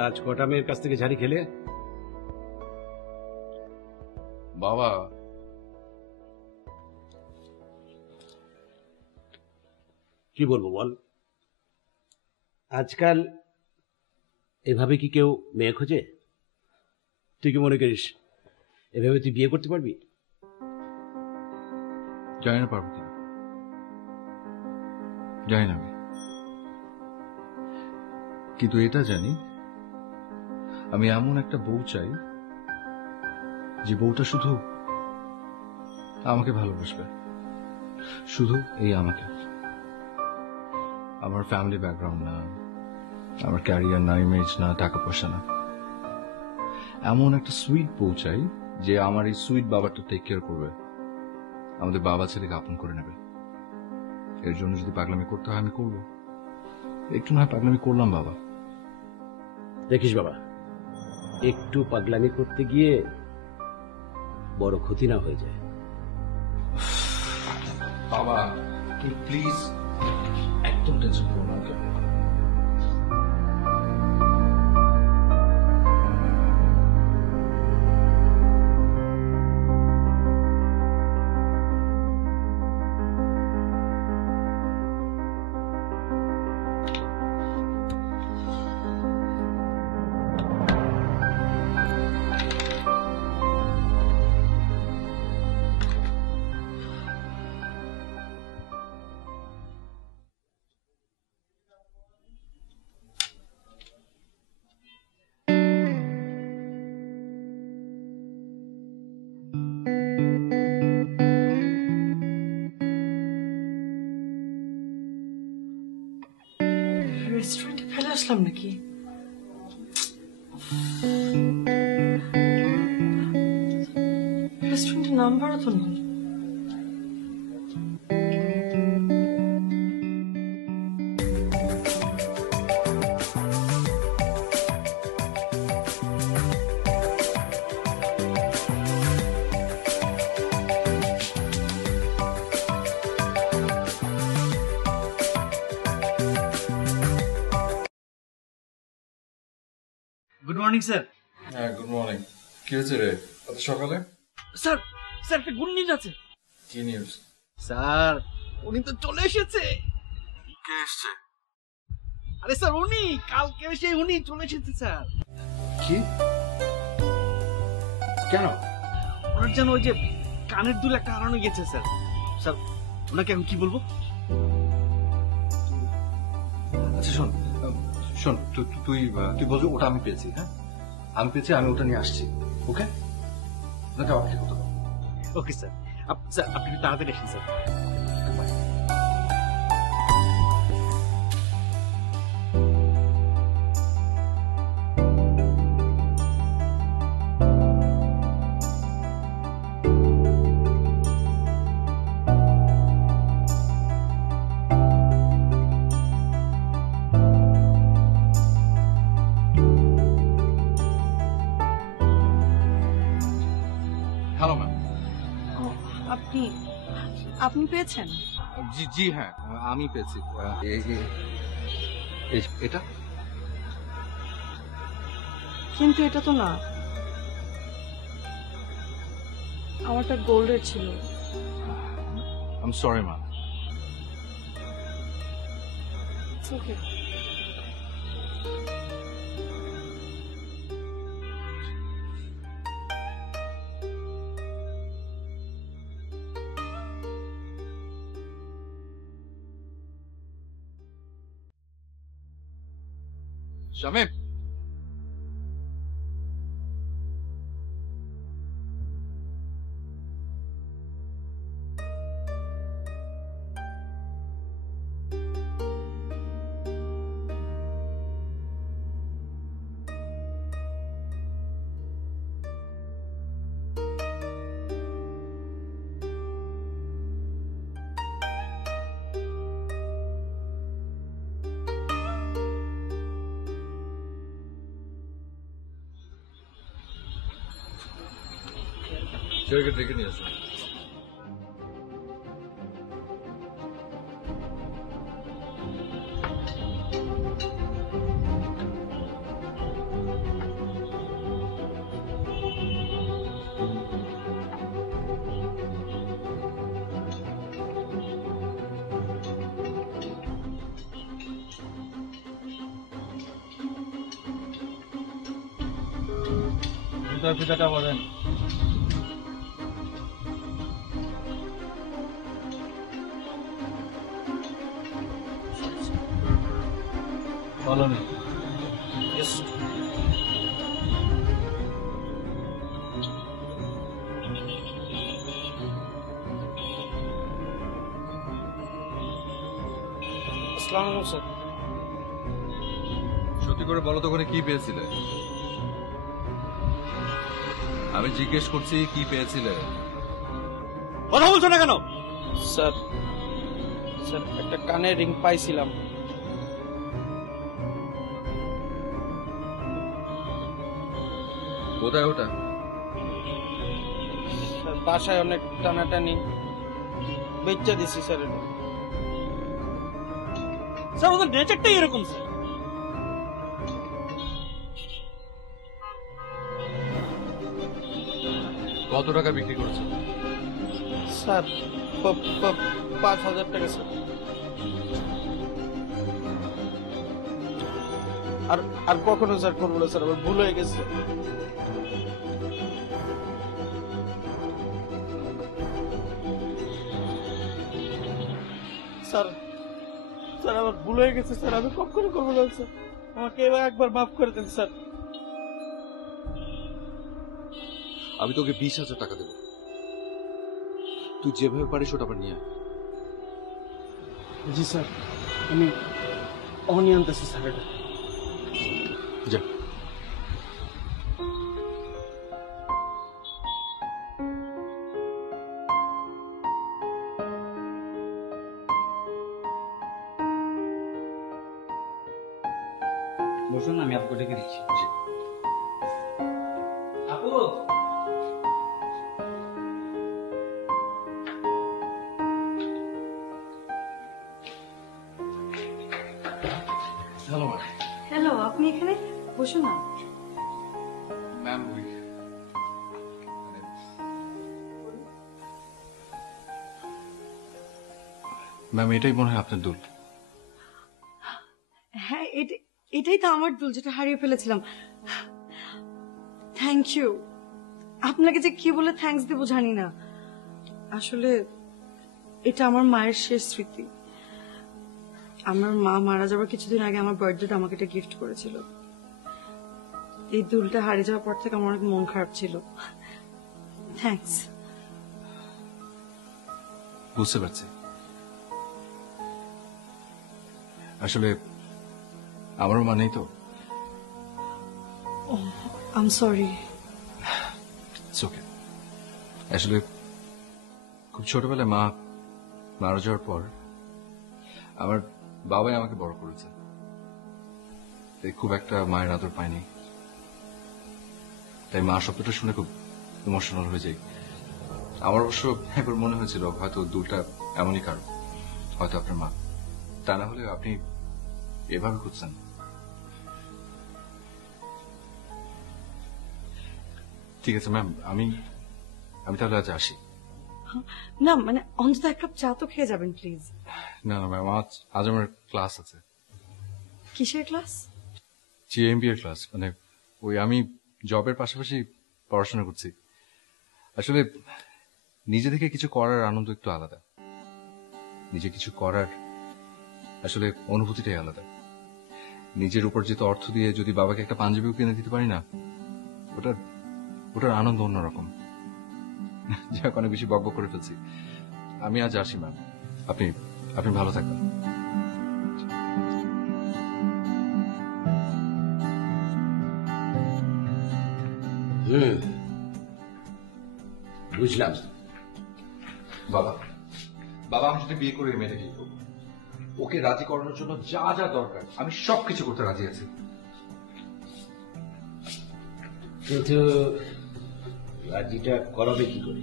আজ কটা মেয়ের কাছ থেকে ঝাড়ি খেলে? বাবা, কি বলবো বল? আজকাল এভাবে কি কেউ মেয়ে খোঁজে? তুই কি মনে করিস এভাবে তুই বিয়ে করতে পারবি? জানি না পারবো কিনা, জানি না আমি, কিন্তু এটা জানি আমি এমন একটা বউ চাই যে বউটা শুধু আমাকে ভালোবাসবে, শুধু এই আমাকে। আমার ফ্যামিলি ব্যাকগ্রাউন্ড না, আমার ক্যারিয়ার না, ইমেজ না, টাকা পয়সা না, এমন একটা সুইট বউ চাই যে আমার এই সুইট বাবাটা টেক কেয়ার করবে, আমাদের বাবা ছেলেকে আপন করে নেবে। এর জন্য যদি পাগলামি করতে হয় আমি করবো, একটু না পাগলামি করলাম বাবা। দেখিস বাবা, একটু পাগলামি করতে গিয়ে বড় ক্ষতি না হয়ে যায়। বাবা তুমি প্লিজ একদম টেনশন করো না। রেস্টুরেন্টে ফেলে আসলাম নাকি? রেস্টুরেন্টের নাম্বারও তো নেই। Good morning sir. হ্যাঁ গুড মর্নিং। কি হয়েছে রে এত সকালে? স্যার স্যার একটা গুড নিউজ আছে। কি নিউজ? স্যার উনি তো চলে এসেছে। কে এসছে? আরে স্যার উনি কালকে এসে উনি চলে এসেছে স্যার। কি? কেন? ওনার যেন ওই যে কানের দুল একটা হারানো গেছে স্যার। স্যার ওনাকে এখন কি বলবো? আচ্ছা শোন শোন, তুই তুই বলবি ওটা আমি পেয়েছি। হ্যাঁ আমি পেয়েছি, আমি ওটা নিয়ে আসছি। ওকে না যাও, আপনি কথা বল। Okay sir. স্যার আপনি একটু তাড়াতাড়ি আসেন স্যার। Hello ma'am. আপনি আপনি পেয়েছেন? জি জি হ্যাঁ আমি পেয়েছি। এটা কিন্তু এটা তো না, আমারটা গোল্ডের ছিল। I am sorry ma'am. Okay. Shamim, ছেলেকে ডেকে নিয়ে আসুন। জুতার ফিতাটা বলেন। বলনি আসসালামু আলাইকুম স্যার। সত্যি করে বলো তো ওখানে কি পেয়েছিলে? আমি জিজ্ঞেস করছি কি পেয়েছিলে? কথা বলছো না কেন? স্যার স্যার একটা কানের রিং পাইছিলাম। কোথায় ওটা? স্যার বাসায় অনেক টানাটানি, বেচা দিছি স্যার। এটা স্যার ওদের নেচারটাই এরকম স্যার। কত টাকা বিক্রি করেছো? স্যার 5,000 টাকা স্যার। আর আর কখনো স্যার করবো না স্যার, আমার ভুল হয়ে গেছে। স্যার স্যার আমার ভুল হয়ে গেছে স্যার, আমি কখনো করবো না স্যার, আমাকে এবার একবার মাফ করে দেন স্যার। আমি তোকে 20,000 টাকা দেবো, তুই যেভাবে পারিস ওটা আবার নিয়ে আয়। জি স্যার, আমি অনিয়ন আনতেছি স্যার। এটা যা। বসুন, আমি আপু ডেকে দিচ্ছি। আপু হ্যালো হ্যালো, আপনি এখানে বসুন না। ম্যাম, ম্যাম এটাই মনে হয় আপনার দুল। হ্যাঁ, এটাই তো আমার দুল, যেটা হারিয়ে ফেলেছিলাম। Thank you. আপনাকে যে কি বলে থ্যাঙ্কস দেবো জানি না। আসলে এটা আমার মায়ের শেষ স্মৃতি। আমার মা মারা যাওয়ার কিছুদিন আগে আমার বার্থডেতে আমাকে এটা গিফট করেছিল। এই দুলটা হারিয়ে যাওয়ার পর থেকে আমার অনেক মন খারাপ ছিল। থ্যাঙ্কস। বুঝতে পারছি, আসলে আমারও মানেই তো। I am sorry. ওকে, আসলে খুব ছোটবেলায় মা মারা যাওয়ার পর আমার বাবাই আমাকে বড় করেছে, তাই খুব একটা মায়ের আদর পাইনি। তাই মা শব্দটা শুনে খুব ইমোশনাল হয়ে যাই। আমার অবশ্য একবার মনে হয়েছিল হয়তো দুলটা এমনই কারণ, হয়তো আপনার মা। তা না হলে আপনি এভাবে খুঁজছেন। ঠিক আছে ম্যাম, আমি তাহলে আজ আসি। না মানে অন্তত এক কাপ চা তো খেয়ে যাবেন প্লিজ। না না ম্যাম, আজ আমার ক্লাস আছে। কিসের ক্লাস? জিএমবি এর ক্লাস, মানে ওই আমি জবের পাশাপাশি পড়াশোনা করছি। আসলে নিজে থেকে কিছু করার আনন্দ একটু আলাদা, নিজে কিছু করার আসলে অনুভূতিটাই আলাদা। নিজের উপর যেহেতু অর্থ দিয়ে যদি বাবাকে একটা পাঞ্জাবিও কিনে দিতে পারি না, ওটার আনন্দ অন্যরকম। যাক, অনেক বেশি বকবক করে ফেলছি। আমি আজ আসি ম্যাম, আপনি ভালো থাকবেন। বুঝলাম। বাবা বাবা আমি যদি বিয়ে করে এই মেয়েটাকে কি করবো? ওকে রাজি করানোর জন্য যা যা দরকার আমি সবকিছু করতে রাজি আছি। কিন্তু রাজিটা করাবে কি করে?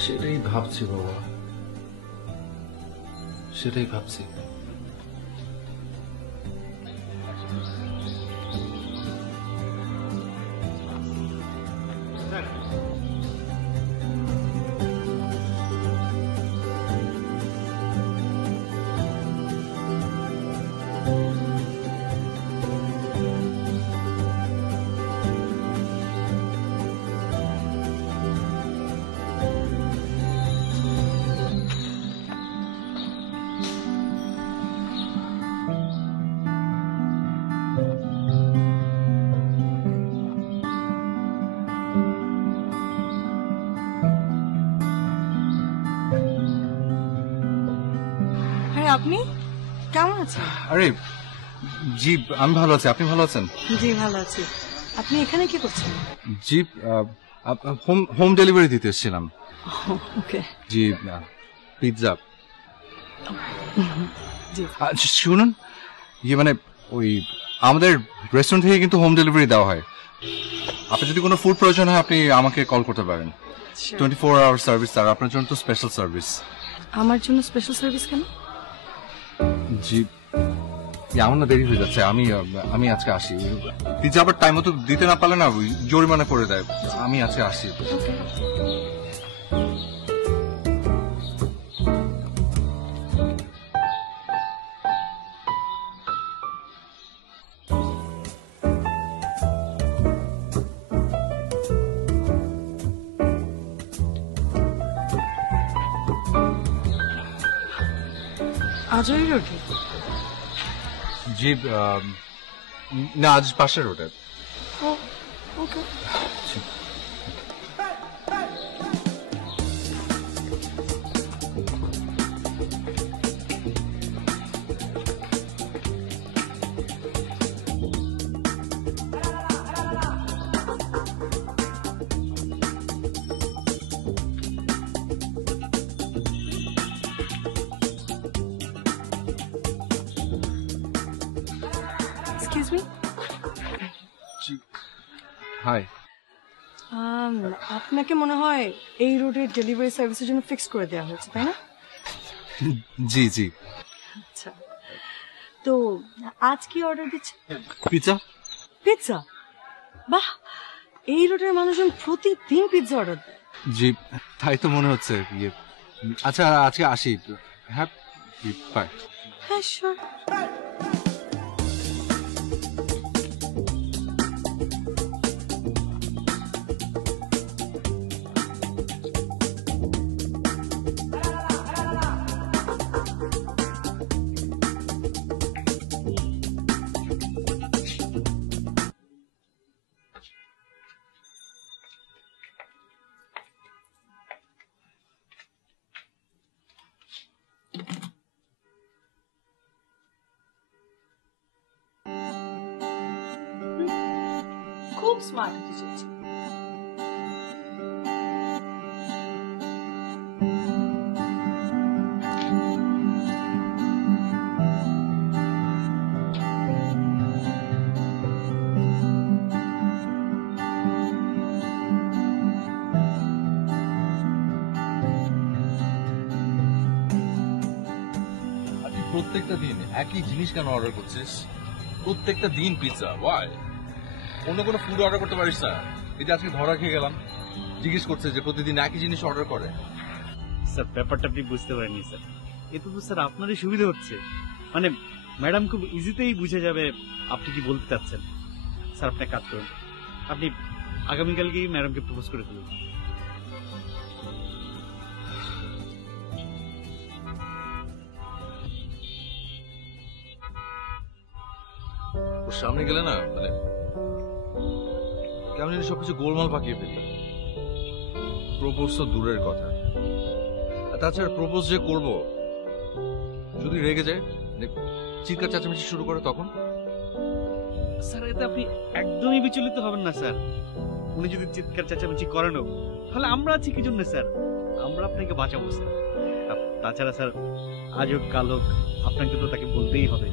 সেটাই ভাবছি বাবা, সেটাই ভাবছি। আপনি কেমন আছেন? আরে জি, আমি ভালো আছি। আপনি ভালো আছেন? জি ভালো আছি। আপনি এখানে কি করছেন? জি, হোম ডেলিভারি দিতে এসেছিলাম। ওকে। জি, পিৎজা। জি। শুনুন, মানে ওই আমাদের রেস্টুরেন্ট থেকে কিন্তু হোম ডেলিভারি দেওয়া হয়। আপনার যদি কোনো ফুড প্রয়োজন হয় আপনি আমাকে কল করতে পারেন। 24 আওয়ার সার্ভিস, আর আপনার জন্য তো স্পেশাল সার্ভিস। আমার জন্য স্পেশাল সার্ভিস কেন? জি, আমার না দেরি হয়ে যাচ্ছে, আমি আজকে আসি। পিৎজা আবার টাইম মতো দিতে না পারলে না জরিমানা করে দেয়। আমি আজকে আসি। আজই রোডে? জি, না আজ পাশের রোডে। ওকে। Excuse me. হাই। আপনাকে মনে হয় এই রোডের ডেলিভারি সার্ভিসের জন্য ফিক্স করে দেওয়া হয়েছে, তাই না? জি জি। আচ্ছা, তো আজ কি অর্ডার দিচ্ছেন? পিৎজা। পিৎজা? বাহ, এই রোডের মানুষজন প্রতিদিন পিৎজা অর্ডার দেয়। জি, তাই তো মনে হচ্ছে। আচ্ছা, আজকে আসি। হ্যাঁ, বাই। হ্যাঁ, শিওর। খুব স্মার্ট হতে চেয়েছি। প্রত্যেকটা দিন একই জিনিস কেন অর্ডার করছিস? প্রত্যেকটা দিন পিৎজা, ওয়াই? অন্য কোনো ফুড অর্ডার করতে পারিস না? এই যে আজকে ধরা খেয়ে গেলাম, জিজ্ঞেস করছে যে প্রতিদিন একই জিনিস অর্ডার করে। স্যার ব্যাপারটা আপনি বুঝতে পারেননি স্যার। এতে তো স্যার আপনারই সুবিধা হচ্ছে। মানে ম্যাডাম খুব ইজিতেই বুঝে যাবে আপনি কি বলতে চাচ্ছেন। স্যার আপনি এক কাজ করুন, আপনি আগামীকালকেই ম্যাডামকে প্রপোজ করে দিন। ওর সামনে গেলে না মানে কেমন জানি সবকিছু গোলমাল পাকিয়ে ফেলি। প্রপোজ তো দূরের কথা, আর তাছাড়া প্রপোজ যে করবো যদি রেগে যায়, চিৎকার চেঁচামেচি শুরু করে, তখন স্যার এতে আপনি একদমই বিচলিত হবেন না স্যার। উনি যদি চিৎকার চেঁচামেচি করেনও, তাহলে আমরা আছি কি জন্য স্যার? আমরা আপনাকে বাঁচাবো স্যার। তাছাড়া স্যার আজ হোক কাল হোক আপনাকে তো তাকে বলতেই হবে।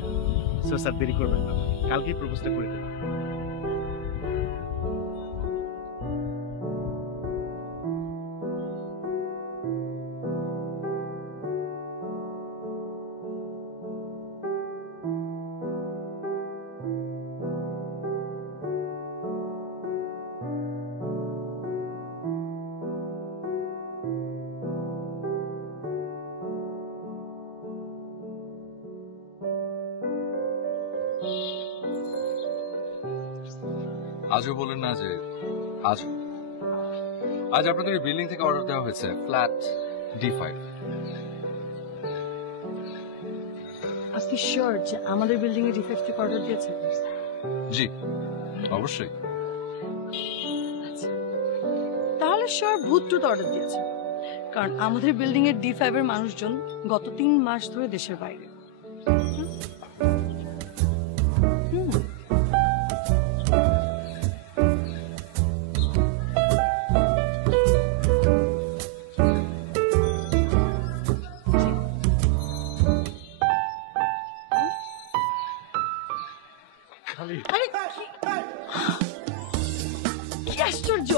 স্যার দেরি করবেন না, কালকেই প্রপোজটা করে দেবেন। আজও বলেন না যে আজ আপনাদের বিল্ডিং থেকে অর্ডার দেওয়া হয়েছে ফ্ল্যাট D5। আপনি শিওর যে আমাদের বিল্ডিং এ D5 থেকে অর্ডার দিয়েছে? জি অবশ্যই। আচ্ছা, তাহলে শিওর ভূতটুত অর্ডার দিয়েছে, কারণ আমাদের বিল্ডিং এর D5 এর মানুষজন গত 3 মাস ধরে দেশের বাইরে। আরে কি আশ্চর্য!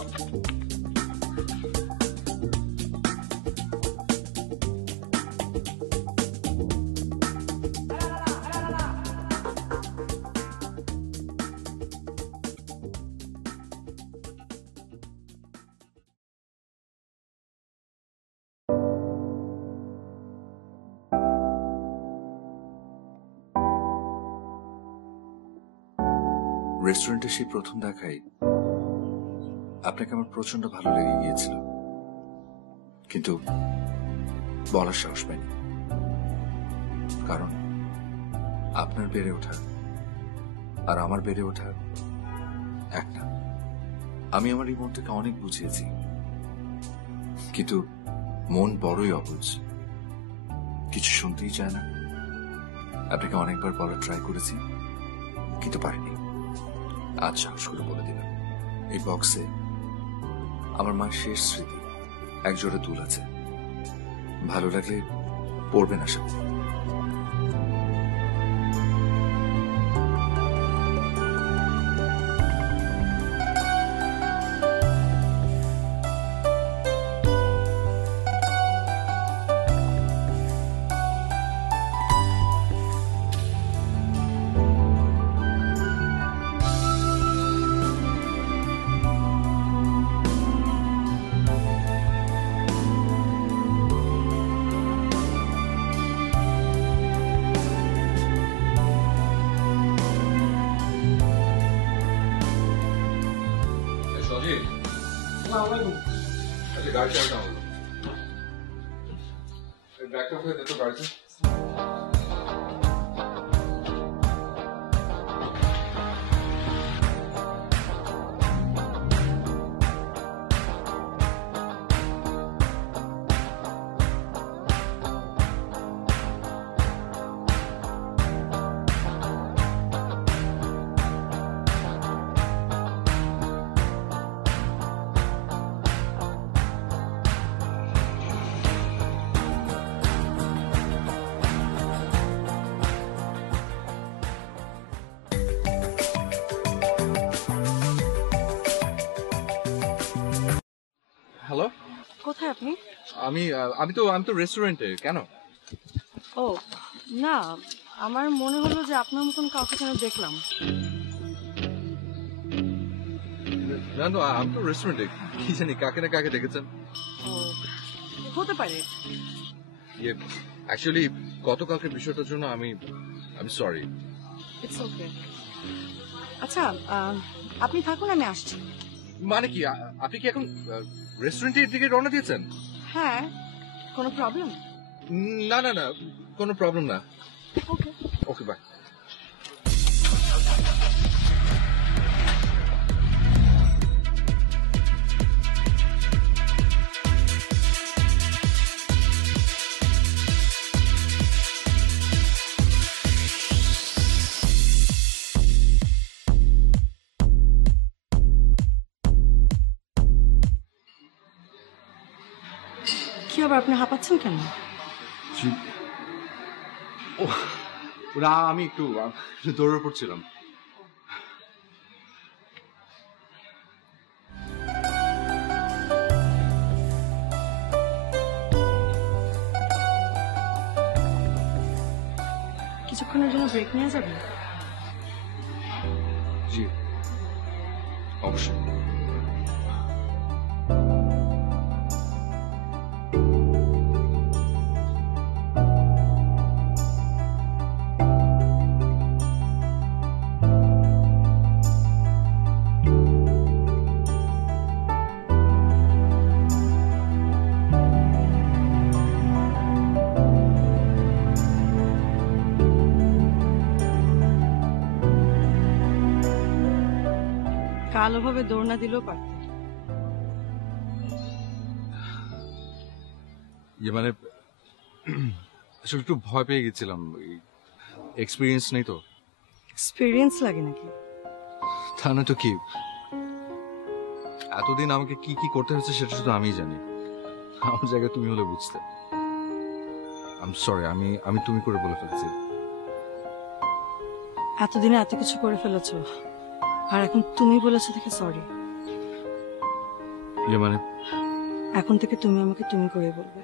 রেস্টুরেন্টে সেই প্রথম দেখাই আপনাকে আমার প্রচন্ড ভালো লেগে গিয়েছিল, কিন্তু বলার সাহস পাইনি। কারণ আপনার বেড়ে ওঠা আর আমার বেড়ে ওঠা এক না। আমি আমার এই মনটাকে অনেক বুঝিয়েছি, কিন্তু মন বড়ই অবুঝ, কিছু শুনতেই চায় না। আপনাকে অনেকবার বলার ট্রাই করেছি, কিন্তু পারিনি। আজ সাহস করে বলে দিলাম, এই বক্সে আমার মায়ের শেষ স্মৃতি এক জোড়া দুল আছে। ভালো লাগলে পড়বেন আশা করি। গাড়ি চালাতে হলো, ব্যাগটা হয়ে যেত গাড়িতে। হ্যালো, কোথায় আপনি? আমি আমি তো রেস্টুরেন্টে। কেন? ও না, আমার মনে হলো যে আপনার মতন কাউকে যেন দেখলাম। না না, আমি তো রেস্টুরেন্টে। কি জানি কাকে না কাকে দেখেছেন। ও হতে পারে। ইয়ে অ্যাকচুয়ালি গতকালকের বিষয়টার জন্য আমি সরি। It's okay. আচ্ছা, আপনি থাকুন, আমি আসছি। মানে কি, আপনি কি এখন রেস্টুরেন্টের দিকে রওনা দিয়েছেন? হ্যাঁ, কোনো প্রবলেম? না না না, কোনো প্রবলেম না। ওকে। ওকে, বাই। কি আবার, আপনি হাঁপাচ্ছেন কেন? ওরা আমি একটু দৌড়ে পড়ছিলাম। কিছুক্ষণের জন্য ব্রেক নেওয়া যাবে? জি অবশ্যই। কালোভাবে দৌড় না দিলেও পারতেন। মানে আসলে একটু ভয় পেয়ে গেছিলাম। এক্সপিরিয়েন্স নেই তো? এক্সপিরিয়েন্স লাগে নাকি? তা না তো কি, এতদিন আমাকে কি কি করতে হয়েছে সেটা শুধু আমিই জানি। আমার জায়গায় তুমি হলে বুঝতে। আই এম সরি, আমি তুমি করে বলে ফেলছি। এতদিনে এত কিছু করে ফেলেছো, আর এখন তুমি বলেছো থেকে সরি। ইয়ে মানে এখন থেকে তুমি আমাকে তুমি করে বলবে।